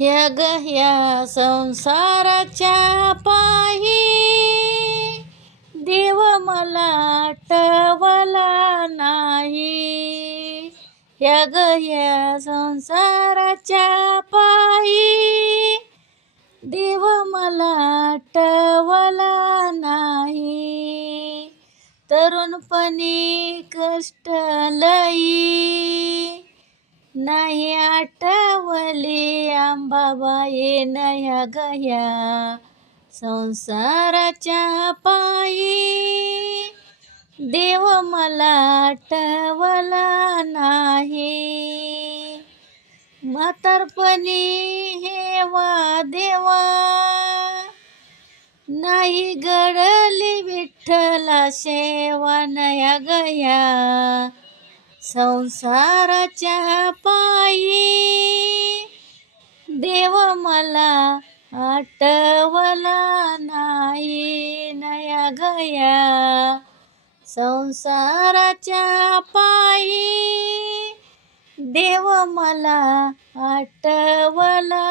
ह्या ग ह्या संसाराच्या पायी देव मला आठवला नाही. ह्या ग ह्या संसाराच्या पायी देव मला आठवला नाही. तरुणपणी कष्ट लई नाही आठवली अंबाबाई ह्या ग ह्या संसाराच्या पायी देव मला आठवला नाही. म्हातारपणी हेवा देवा नाही घडली विठ्ठला सेवा ह्या ग ह्या संसाराच्या पायी देव मला आठवला नाही. ह्या ग ह्या संसाराच्या पायी देव मला आठवला